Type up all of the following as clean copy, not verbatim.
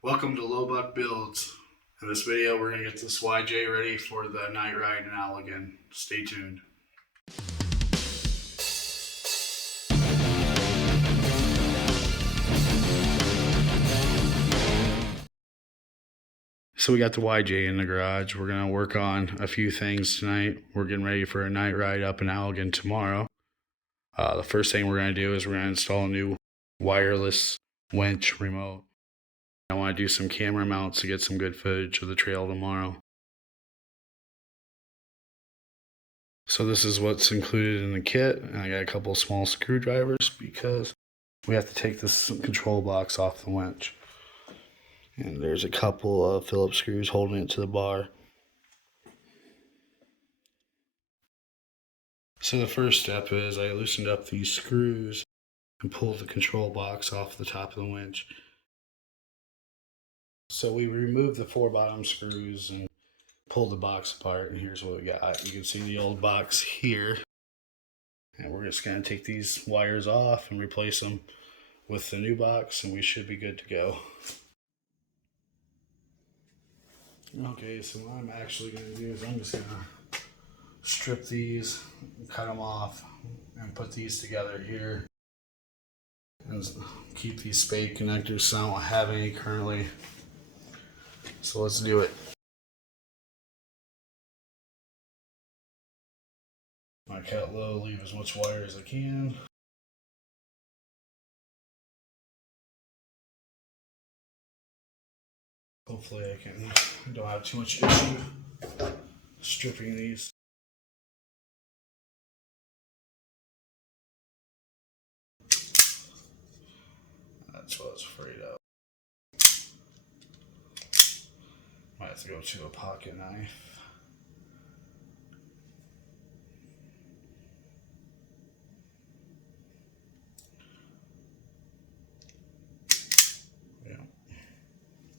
Welcome to Low Buck Builds. In this video, we're going to get this YJ ready for the night ride in Allegan. Stay tuned. So we got the YJ in the garage. We're going to work on a few things tonight. We're getting ready for a night ride up in Allegan tomorrow. The first thing we're going to do is we're going to install a new wireless winch remote. I want to do some camera mounts to get some good footage of the trail tomorrow. So this is what's included in the kit, and I got a couple of small screwdrivers because we have to take this control box off the winch. And there's a couple of Phillips screws holding it to the bar. So the first step is I loosened up these screws and pulled the control box off the top of the winch. So we removed the 4 bottom screws and pulled the box apart, and here's what we got. You can see the old box here. And we're just going to take these wires off and replace them with the new box, and we should be good to go. Okay, so what I'm actually going to do is I'm just going to strip these, cut them off, and put these together here. And keep these spade connectors, so I don't have any currently. So let's do it. I cut low, leave as much wire as I can. Hopefully I don't have too much issue stripping these. That's what I was afraid of. Might have to go to a pocket knife. Yeah.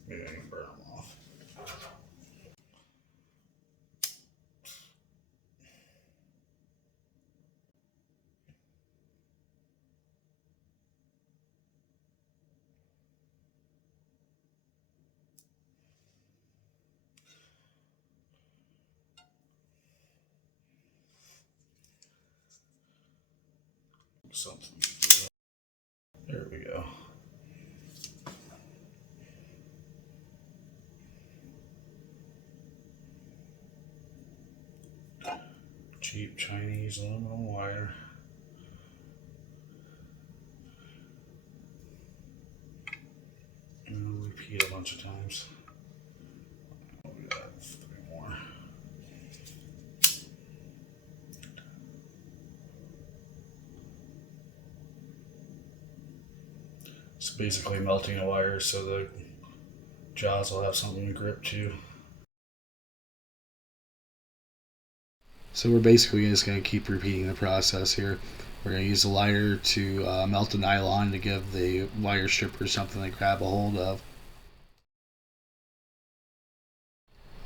Maybe I can burn them off. Something. There we go. Cheap Chinese aluminum wire. And I'll repeat a bunch of times. I'll do that 3 more. It's basically melting the wire so the jaws will have something to grip to. So we're basically just going to keep repeating the process here. We're going to use the lighter to melt the nylon to give the wire stripper something to grab a hold of.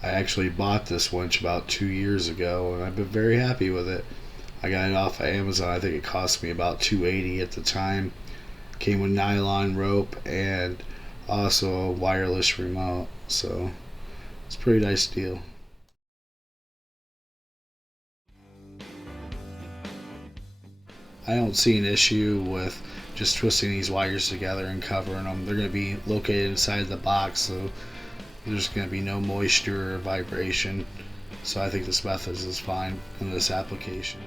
I actually bought this winch about 2 years ago, and I've been very happy with it. I got it off of Amazon. I think it cost me about $2.80 at the time. Came with nylon rope and also a wireless remote, so it's a pretty nice deal. I don't see an issue with just twisting these wires together and covering them. They're going to be located inside the box, so there's going to be no moisture or vibration. So I think this method is fine in this application.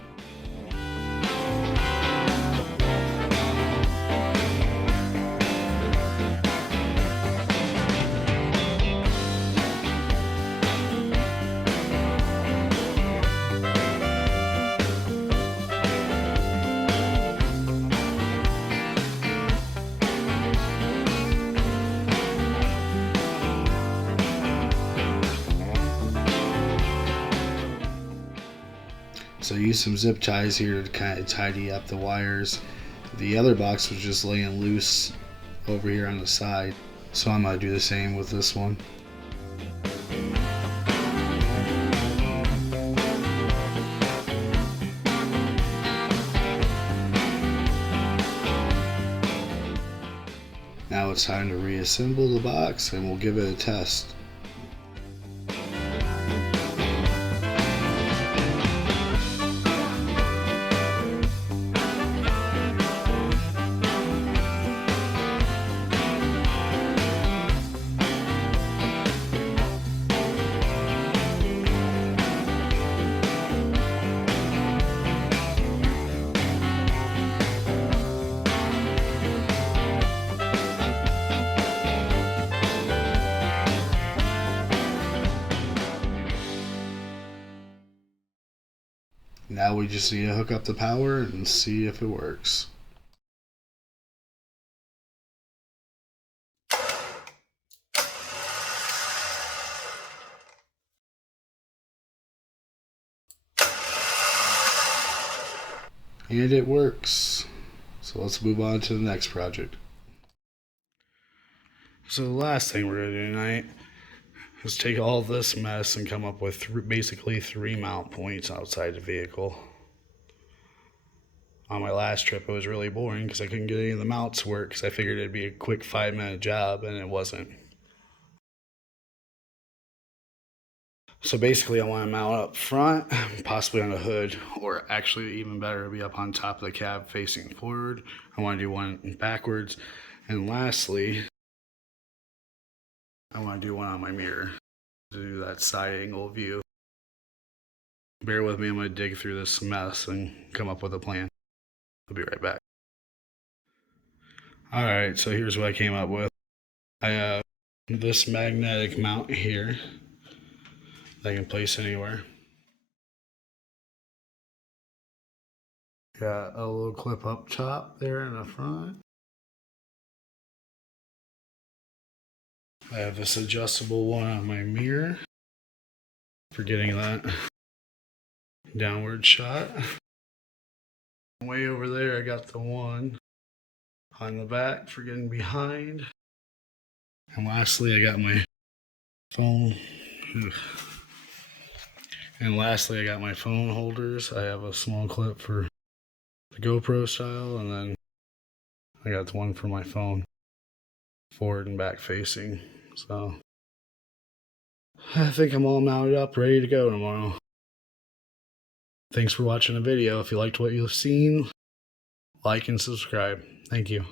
So I used some zip ties here to kind of tidy up the wires. The other box was just laying loose over here on the side, so I'm going to do the same with this one. Now it's time to reassemble the box and we'll give it a test. Now we just need to hook up the power and see if it works. And it works. So let's move on to the next project. So the last thing we're going to do tonight is take all this mess and come up with basically 3 mount points outside the vehicle. On my last trip it was really boring because I couldn't get any of the mounts to work because I figured it'd be a quick 5-minute job and it wasn't. So basically I want to mount up front, possibly on the hood, or actually even better, it'd be up on top of the cab facing forward. I want to do one backwards. And lastly, I want to do one on my mirror to do that side angle view. Bear with me, I'm going to dig through this mess and come up with a plan. I'll be right back. Alright, so here's what I came up with. I have this magnetic mount here that I can place anywhere. Got a little clip up top there in the front. I have this adjustable one on my mirror for getting that downward shot. Way over there I got the one on the back for getting behind. And lastly I got my phone. And lastly I got my phone holders. I have a small clip for the GoPro style, and then I got the one for my phone, forward and back facing. So I think I'm all mounted up, ready to go tomorrow. Thanks for watching the video. If you liked what you've seen, like and subscribe. Thank you.